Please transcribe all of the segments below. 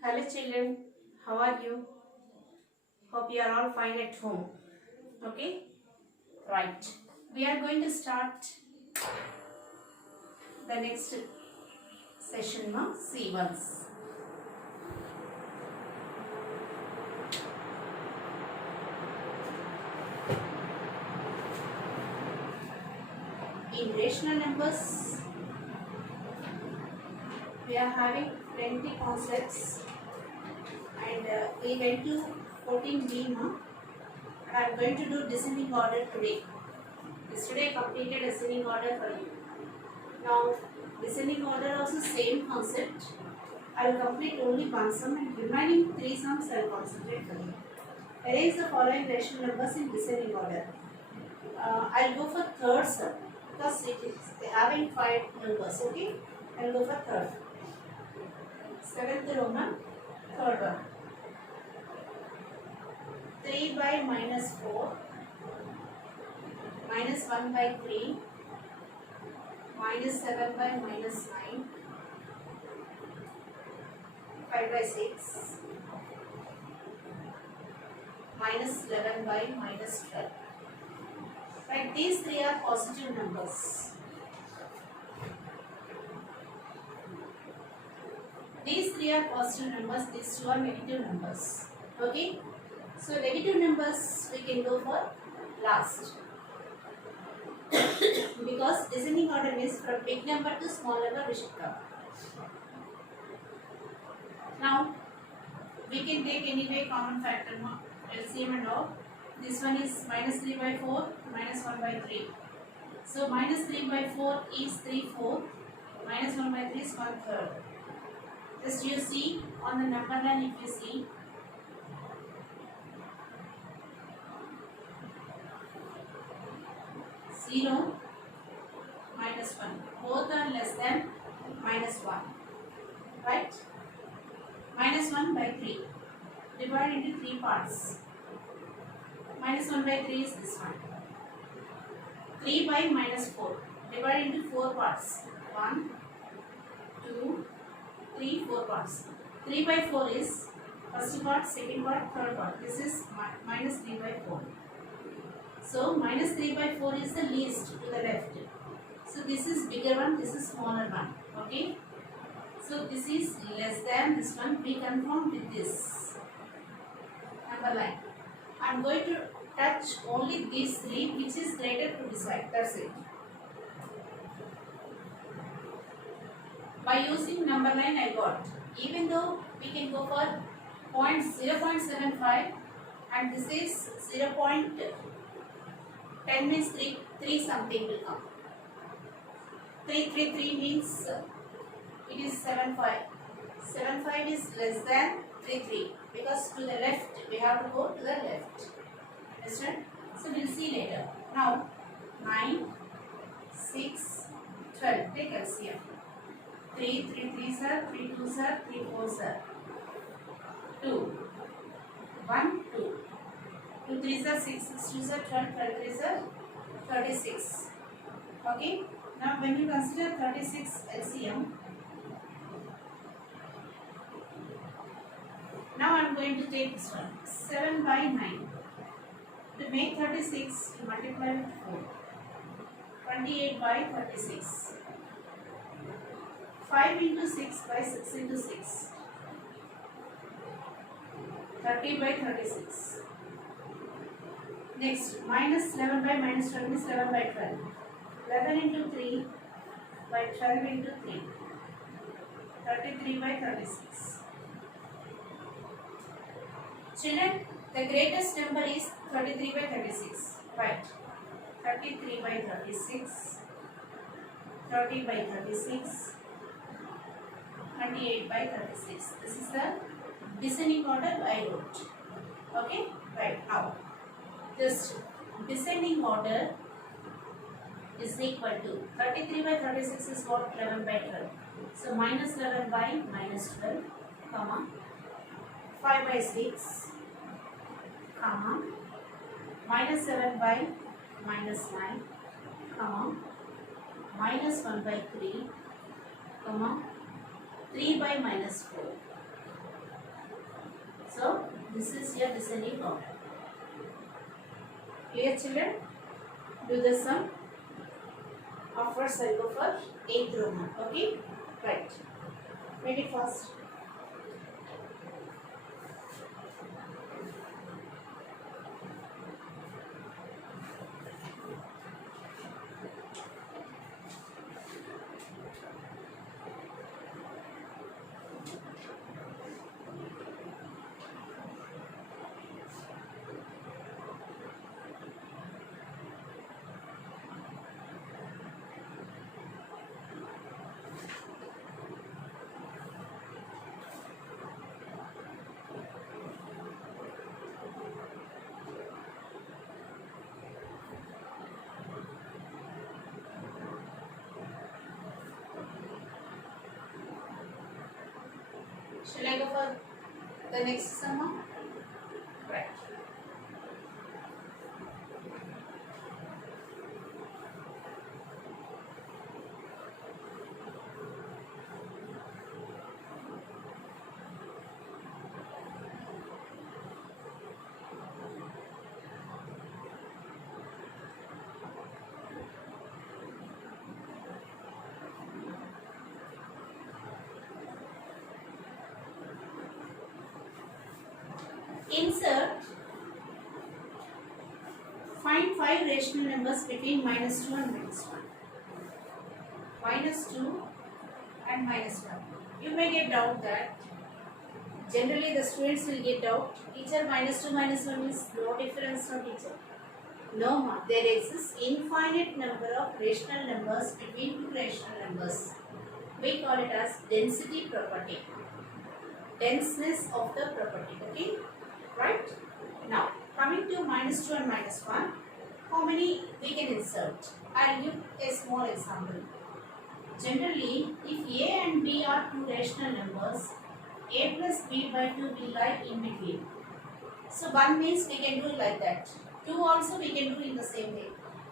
Hello children, how are you? Hope you are all fine at home. Okay? Right. We are going to start the next session now, C1s. In rational numbers, we are having plenty concepts and we went to 14B now. And I am going to do descending order today. Yesterday I completed ascending order for you. Now descending order also same concept. I will complete only one sum and remaining three sums I will concentrate for you. Arrange the following rational numbers in descending order. I will go for third sum because it is having five numbers. Okay, I will go for third. Seventh Roman, third one. 3 by minus 4, minus 1 by 3, minus 7 by minus 9, 5 by 6, minus 11 by minus 12. Right, these three are positive numbers. These three are positive numbers, these two are negative numbers. Okay, so negative numbers we can go for last. Because descending order means from big number to small number we should come. Now we can take anyway common factor, LCM and all. This one is minus 3 by 4, minus 1 by 3. So minus 3 by 4 is 3/4, minus 1 by 3 is 1/3. Just you see on the number line, if you see, zero, minus 1. Both are less than minus 1. Right? Minus 1 by 3. Divide into 3 parts. Minus 1 by 3 is this one. 3 by minus 4. Divide into 4 parts. 1, 2, 3, 4 parts. 3 by 4 is first part, second part, third part. This is minus 3 by 4. So minus 3 by 4 is the least to the left. So this is bigger one, this is smaller one. Okay. So this is less than this one. We confirm with this number line. I am going to touch only these three which is greater to decide. That's it. By using number line I got. Even though we can go for 0.75 and this is 0.10 means 3 something will come. 3 means it is 7.5. 7.5 is less than 3 because to the left we have to go to the left. Understand? So we will see later. Now 9, 6, 12. Take LCM. 3 3s are 3 2s are 3 4s are 2 1 2 2 3s are 6 6 2s are 12 12 3s are 36. Okay. Now when you consider 36 LCM, now I am going to take this one. 7 by 9. To make 36, you multiply with 4. 28 by 36. 5 into 6 by 6 into 6. 30 by 36. Next, minus 11 by minus 12 is 11 by 12. 11 into 3 by 12 into 3. 33 by 36. Children, the greatest number is 33 by 36. Right. 33 by 36. 30 by 36. 28 by 36. This is the descending order I wrote. Okay? Right. Now, this descending order is equal to 33 by 36 is what? 11 by 12. So, minus 11 by minus 12, comma, 5 by 6, comma, minus 7 by minus 9, comma, minus 1 by 3, comma, 3 by minus 4. This is your descending order. Clear, children? Do the sum. Of course, I'll go for 8th Roman. Okay? Right. Make it fast. Shall I go for the next sum? Right. Insert. Find 5 rational numbers between -2 and -1. -2 and -1. You may get doubt that. Generally, the students will get doubt. Teacher, -2 -1 is no difference, no teacher. No, there exists infinite number of rational numbers between two rational numbers. We call it as density property. Denseness of the property. Okay. Right? Now, coming to -2 and -1, how many we can insert? I'll give a small example. Generally, if A and B are two rational numbers, A plus B by 2 will lie in between. So 1 means we can do it like that. 2 also we can do in the same way.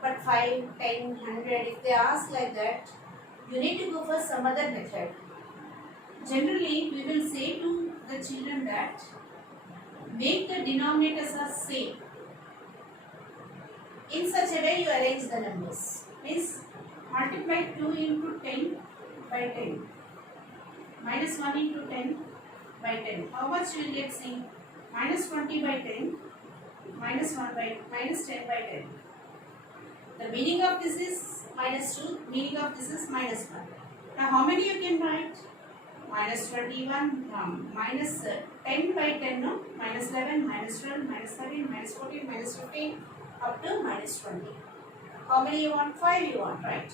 But 5, 10, 100, if they ask like that, you need to go for some other method. Generally, we will say to the children that make the denominators as same. In such a way, you arrange the numbers. Means multiply 2 into 10 by 10. -1 into 10 by 10. How much you will get seen? -20 by 10. -10 by 10. The meaning of this is -2. Meaning of this is -1. Now, how many you can write? -21, -10 by 10, no? -11, -12, -13, -14, -15, up to -20. How many you want? 5 you want, right?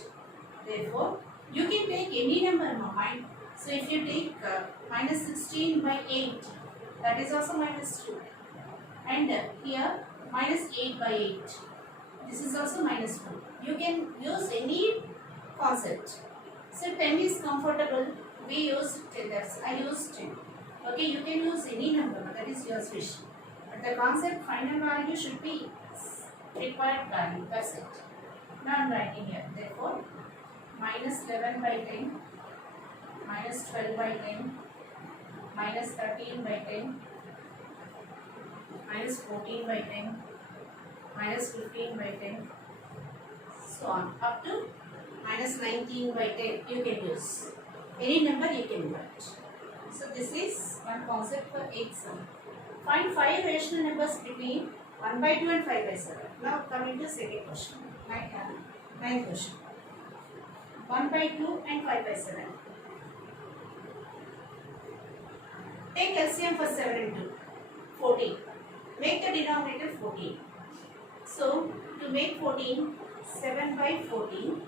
Therefore, you can take any number in your mind. So, if you take -16 by 8, that is also -2. And here, -8 by 8. This is also -1. You can use any concept. So, 10 is comfortable. We use 10. I use 10. Okay, you can use any number. That is your wish. But the concept final value should be required value. That's it. Now I'm writing here. Therefore, -11 by 10, -12 by 10, -13 by 10, -14 by 10, -15 by 10, so on up to -19 by 10. You can use. Any number you can write. So this is one concept for 8th sum. Find 5 rational numbers between 1 by 2 and 5 by 7. Now coming to second question. Ninth question. 1 by 2 and 5 by 7. Take LCM for 7 and 2. 14. Make the denominator 14. So to make 14, 7 by 14.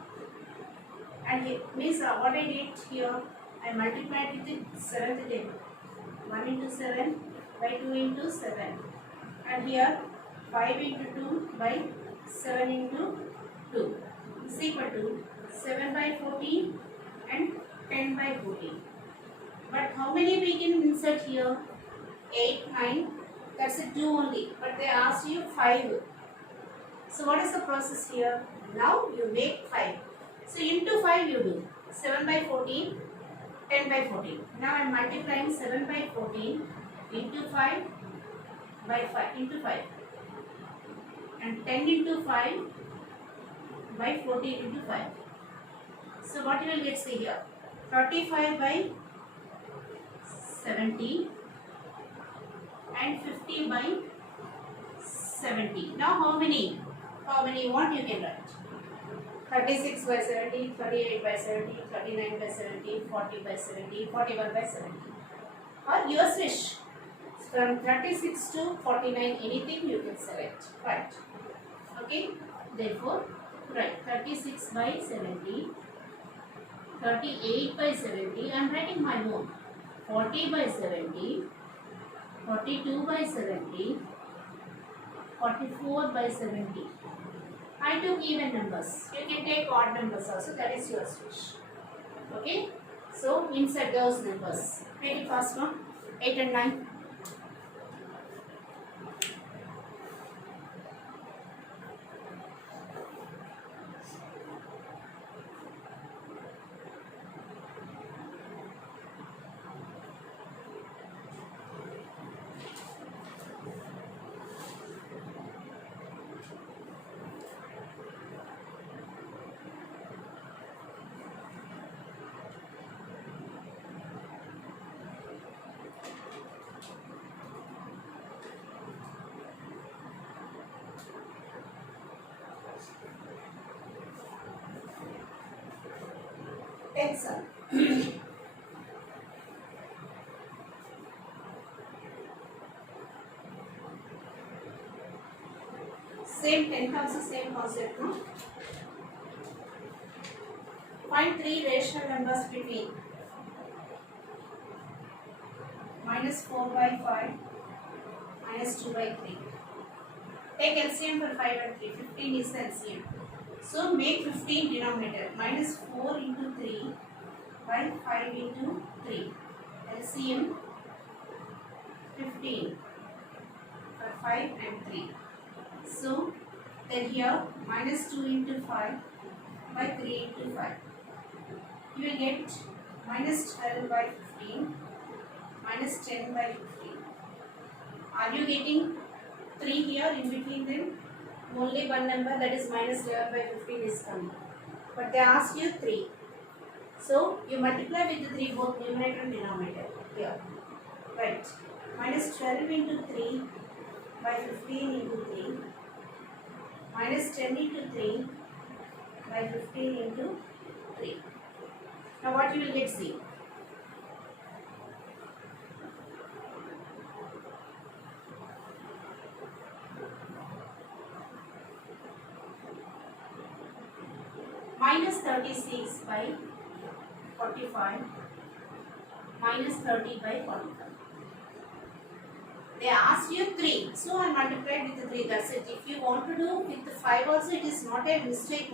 And it means what I did here, I multiplied with the 7th table. 1 into 7 by 2 into 7. And here 5 into 2 by 7 into 2 is equal to 7 by 14 and 10 by 14. But how many we can insert here? 8, 9. That's a 2 only. But they asked you 5. So what is the process here? Now you make 5. So into 5 you do 7 by 14, 10 by 14. Now I am multiplying 7 by 14 into 5 by 5 into 5 and 10 into 5 by 14 into 5. So what you will get, see here, 35 by 70 and 50 by 70. Now how many you want, you can write. 36 by 70, 38 by 70, 39 by 70, 40 by 70, 41 by 70. Or your wish. From 36 to 49, anything you can select. Right. Okay. Therefore, write 36 by 70, 38 by 70. I am writing my own. 40 by 70, 42 by 70, 44 by 70. I took even numbers. You can take odd numbers also. That is your wish. Okay. So insert those numbers. Make it fast one. 8 and 9. Pencil. Same 10 also same concept, no? Find three rational numbers between -4 by 5, -2 by 3. Take LCM for 5 and 3. 15 is the LCM. So make 15 denominator. -4 into 3 by 5 into 3. LCM 15 for 5 and 3. So then here -2 into 5 by 3 into 5. You will get -12 by 15, -10 by 15. Are you getting 3 here in between them? Only one number, that is -11 by 15 is coming. But they ask you 3. So you multiply with the 3 both numerator and denominator here. Right. -12 into 3 by 15 into 3. -10 into 3 by 15 into 3. Now what you will get, see. -36 by 45, -30 by 45. They asked you 3, so I multiplied with the 3. That's it. If you want to do with the 5 also, it is not a mistake,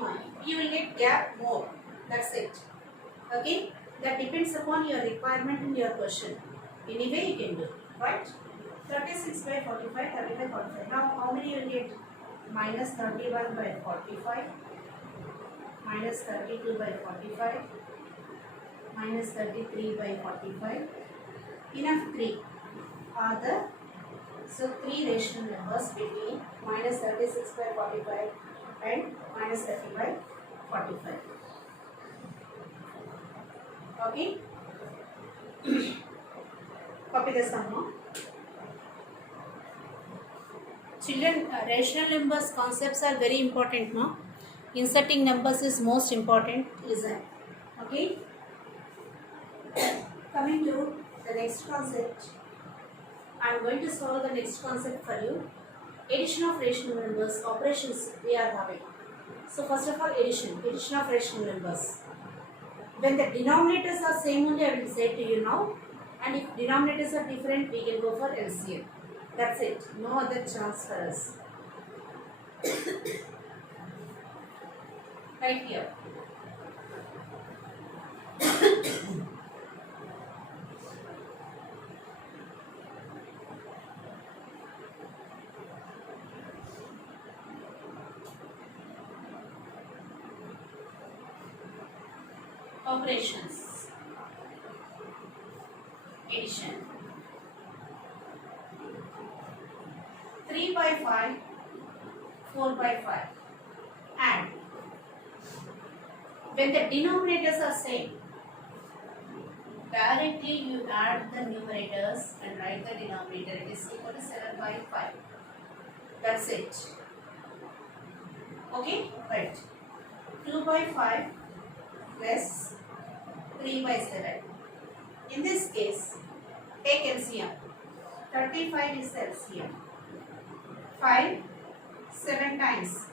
you will get gap more. That's it. Okay? That depends upon your requirement and your question. Anyway, you can do. Right? 36 by 45, 30 by 45. Now, how many you will get? -31 by 45. -32 by 45, -33 by 45. Enough 3 are the, so 3 rational numbers between -36 by 45 and -30 by 45. Okay? Copy the sum now. Children, rational numbers concepts are very important now. Inserting numbers is most important. Listen. Okay? Coming to the next concept. I am going to solve the next concept for you. Addition of rational numbers, operations we are having. So first of all, addition of rational numbers. When the denominators are same only, I will say to you now. And if denominators are different, we can go for LCM. That's it. No other chance for us. Right here. Operations. Addition. 4 by 5. And when the denominators are same, directly you add the numerators and write the denominator. It is equal to 7 by 5. That's it. Okay, right. 2 by 5 plus 3 by 7. In this case, take LCM. 35 is the LCM. 5 7 times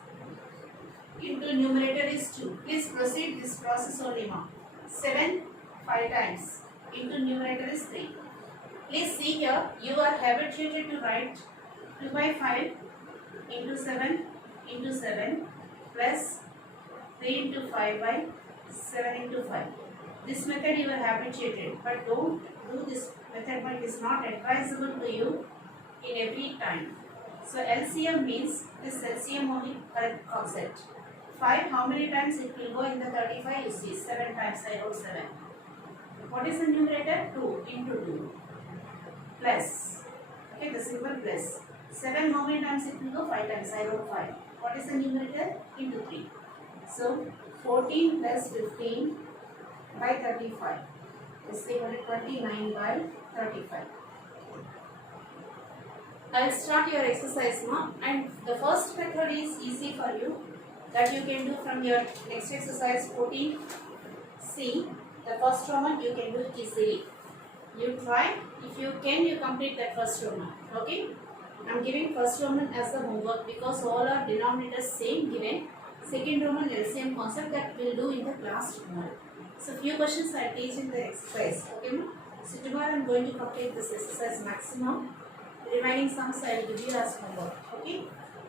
into numerator is 2. Please proceed this process only now. 7 5 times into numerator is 3. Please see here, you are habituated to write 2 by 5 into 7 into 7 plus 3 into 5 by 7 into 5. This method you are habituated, but don't do this method, but it is not advisable to you in every time. So LCM means this LCM only correct concept. 5 how many times it will go in the 35? You see 7 times, I wrote 7. What is the numerator? 2 into 2 plus, okay, the symbol plus. 7 how many times it will go? 5 times, I wrote 5. What is the numerator? Into 3. So 14 plus 15 by 35 is equal to 29 by 35. I will start your exercise now, and the first method is easy for you, that you can do from your next exercise 14C. The first Roman you can do it easily. You try, if you can, you complete that first Roman. Okay, I am giving first Roman as the homework because all are denominators same given. Second Roman LCM concept that we will do in the class tomorrow. So few questions I teach in the exercise. Okay, ma? So tomorrow I am going to complete this exercise maximum. Remaining sums I will give you as homework. Okay,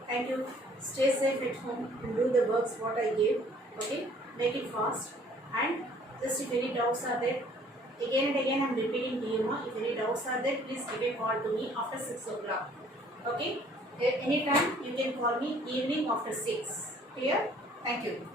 thank you. Stay safe at home and do the works what I gave. Okay, make it fast, and just if any doubts are there, again and again I am repeating to you, ma. If any doubts are there, please give a call to me after 6 o'clock. Okay, anytime you can call me evening after 6. Clear? Thank you.